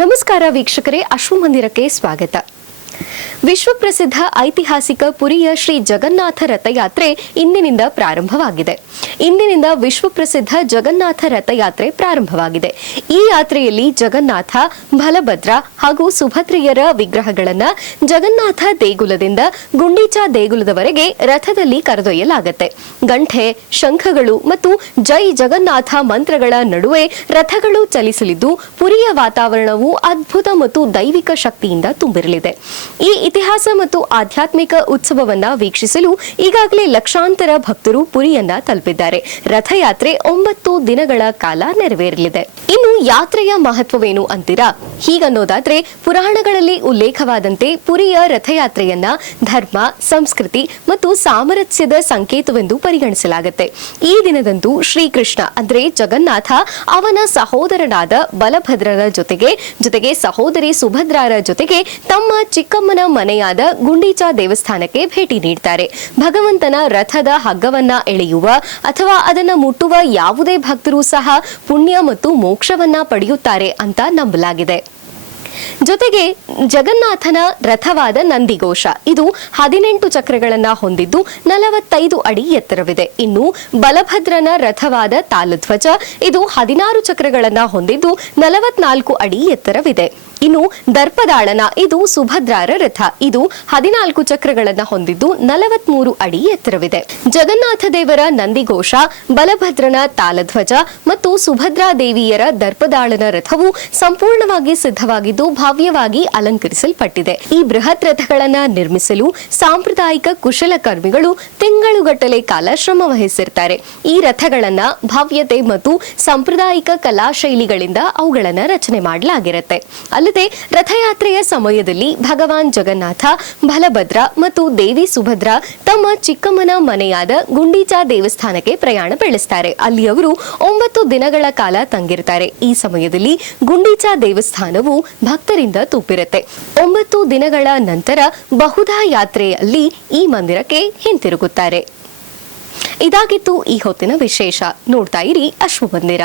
ನಮಸ್ಕಾರ ವೀಕ್ಷಕರೇ ಅಶ್ವಮಂದಿರಕ್ಕೆ ಸ್ವಾಗತ. ವಿಶ್ವಪ್ರಸಿದ್ಧ ಐತಿಹಾಸಿಕ ಪುರಿಯ ಶ್ರೀ ಜಗನ್ನಾಥ ರಥಯಾತ್ರೆ ಇಂದಿನಿಂದ ಪ್ರಾರಂಭವಾಗಿದೆ. ಇಂದಿನಿಂದ ವಿಶ್ವಪ್ರಸಿದ್ಧ ಜಗನ್ನಾಥ ರಥಯಾತ್ರೆ ಪ್ರಾರಂಭವಾಗಿದೆ. ಈ ಯಾತ್ರೆಯಲ್ಲಿ ಜಗನ್ನಾಥ, ಬಲಭದ್ರ ಹಾಗೂ ಸುಭದ್ರೆಯರ ವಿಗ್ರಹಗಳನ್ನು ಜಗನ್ನಾಥ ದೇಗುಲದಿಂದ ಗುಂಡೀಚಾ ದೇಗುಲದವರೆಗೆ ರಥದಲ್ಲಿ ಕರೆದೊಯ್ಯಲಾಗುತ್ತೆ. ಗಂಟೆ ಶಂಖಗಳು ಮತ್ತು ಜೈ ಜಗನ್ನಾಥ ಮಂತ್ರಗಳ ನಡುವೆ ರಥಗಳು ಚಲಿಸಲಿದ್ದು, ಪುರಿಯ ವಾತಾವರಣವು ಅದ್ಭುತ ಮತ್ತು ದೈವಿಕ ಶಕ್ತಿಯಿಂದ ತುಂಬಿರಲಿದೆ. ಈ ಇತಿಹಾಸ ಮತ್ತು ಆಧ್ಯಾತ್ಮಿಕ ಉತ್ಸವವನ್ನ ವೀಕ್ಷಿಸಲು ಈಗಾಗಲೇ ಲಕ್ಷಾಂತರ ಭಕ್ತರು ಪುರಿಯನ್ನ ತಲುಪಿದ್ದಾರೆ. ರಥಯಾತ್ರೆ ಒಂಬತ್ತು ದಿನಗಳ ಕಾಲ ನೆರವೇರಲಿದೆ. ಇನ್ನು ಯಾತ್ರೆಯ ಮಹತ್ವವೇನು ಅಂತೀರಾ? ಹೀಗನ್ನೋದಾದ್ರೆ ಪುರಾಣಗಳಲ್ಲಿ ಉಲ್ಲೇಖವಾದಂತೆ ಪುರಿಯ ರಥಯಾತ್ರೆಯನ್ನ ಧರ್ಮ, ಸಂಸ್ಕೃತಿ ಮತ್ತು ಸಾಮರಸ್ಯದ ಸಂಕೇತವೆಂದು ಪರಿಗಣಿಸಲಾಗುತ್ತೆ. ಈ ದಿನದಂದು ಶ್ರೀಕೃಷ್ಣ ಅಂದ್ರೆ ಜಗನ್ನಾಥ ಅವನ ಸಹೋದರನಾದ ಬಲಭದ್ರರ ಜೊತೆಗೆ ಜೊತೆಗೆ ಸಹೋದರಿ ಸುಭದ್ರಾರ ಜೊತೆಗೆ ತಮ್ಮ ಚಿಕ್ಕಮ್ಮನ ಮನೆಯಾದ ಗುಂಡೀಚಾ ದೇವಸ್ಥಾನಕ್ಕೆ ಭೇಟಿ ನೀಡ್ತಾರೆ. ಭಗವಂತನ ರಥದ ಹಗ್ಗವನ್ನ ಎಳೆಯುವ ಅಥವಾ ಅದನ್ನ ಮುಟ್ಟುವ ಯಾವುದೇ ಭಕ್ತರು ಸಹ ಪುಣ್ಯ ಮತ್ತು ಮೋಕ್ಷವನ್ನ ಪಡೆಯುತ್ತಾರೆ ಅಂತ ನಂಬಲಾಗಿದೆ. ಜೊತೆಗೆ ಜಗನ್ನಾಥನ ರಥವಾದ ನಂದಿಘೋಷ ಇದು ಹದಿನೆಂಟು ಚಕ್ರಗಳನ್ನ ಹೊಂದಿದ್ದು ನಲವತ್ತೈದು ಅಡಿ ಎತ್ತರವಿದೆ. ಇನ್ನು ಬಲಭದ್ರನ ರಥವಾದ ತಾಲಧ್ವಜ ಇದು ಹದಿನಾರು ಚಕ್ರಗಳನ್ನ ಹೊಂದಿದ್ದು ನಲವತ್ನಾಲ್ಕು ಅಡಿ ಎತ್ತರವಿದೆ. ಇನ್ನು ದರ್ಪದಾಳನ ಇದು ಸುಭದ್ರಾರ ರಥ. ಇದು ಹದಿನಾಲ್ಕು ಚಕ್ರಗಳನ್ನ ಹೊಂದಿದ್ದು ನಲವತ್ಮೂರು ಅಡಿ ಎತ್ತರವಿದೆ. ಜಗನ್ನಾಥ ದೇವರ ನಂದಿಘೋಷ, ಬಲಭದ್ರನ ತಾಲಧ್ವಜ ಮತ್ತು ಸುಭದ್ರಾ ದೇವಿಯರ ದರ್ಪದಾಳನ ರಥವು ಸಂಪೂರ್ಣವಾಗಿ ಸಿದ್ಧವಾಗಿದ್ದು ಭವ್ಯವಾಗಿ ಅಲಂಕರಿಸಲ್ಪಟ್ಟಿದೆ. ಈ ಬೃಹತ್ ರಥಗಳನ್ನ ನಿರ್ಮಿಸಲು ಸಾಂಪ್ರದಾಯಿಕ ಕುಶಲಕರ್ಮಿಗಳು ತಿಂಗಳುಗಟ್ಟಲೆ ಕಾಲ ಶ್ರಮ ವಹಿಸಿರ್ತಾರೆ. ಈ ರಥಗಳನ್ನ ಭವ್ಯತೆ ಮತ್ತು ಸಾಂಪ್ರದಾಯಿಕ ಕಲಾ ಶೈಲಿಗಳಿಂದ ಅವುಗಳನ್ನ ರಚನೆ ಮಾಡಲಾಗಿರುತ್ತೆ. ಅಲ್ಲದೆ ರಥಯಾತ್ರೆಯ ಸಮಯದಲ್ಲಿ ಭಗವಾನ್ ಜಗನ್ನಾಥ, ಬಲಭದ್ರ ಮತ್ತು ದೇವಿ ಸುಭದ್ರ ತಮ್ಮ ಚಿಕ್ಕಮ್ಮನ ಮನೆಯಾದ ಗುಂಡೀಚಾ ದೇವಸ್ಥಾನಕ್ಕೆ ಪ್ರಯಾಣ ಬೆಳೆಸ್ತಾರೆ. ಅಲ್ಲಿ ಅವರು ಒಂಬತ್ತು ದಿನಗಳ ಕಾಲ ತಂಗಿರ್ತಾರೆ. ಈ ಸಮಯದಲ್ಲಿ ಗುಂಡೀಚಾ ದೇವಸ್ಥಾನವು ಭಕ್ತರಿಂದ ತುಂಬಿರುತ್ತೆ ಒಂಬತ್ತು ದಿನಗಳ ನಂತರ ಬಹುಧಾ ಯಾತ್ರೆಯಲ್ಲಿ ಈ ಮಂದಿರಕ್ಕೆ ಹಿಂತಿರುಗುತ್ತಾರೆ. ಇದಾಗಿತ್ತು ಈ ಹೊತ್ತಿನ ವಿಶೇಷ. ನೋಡ್ತಾ ಇರಿ ಅಶ್ವಮಂದಿರ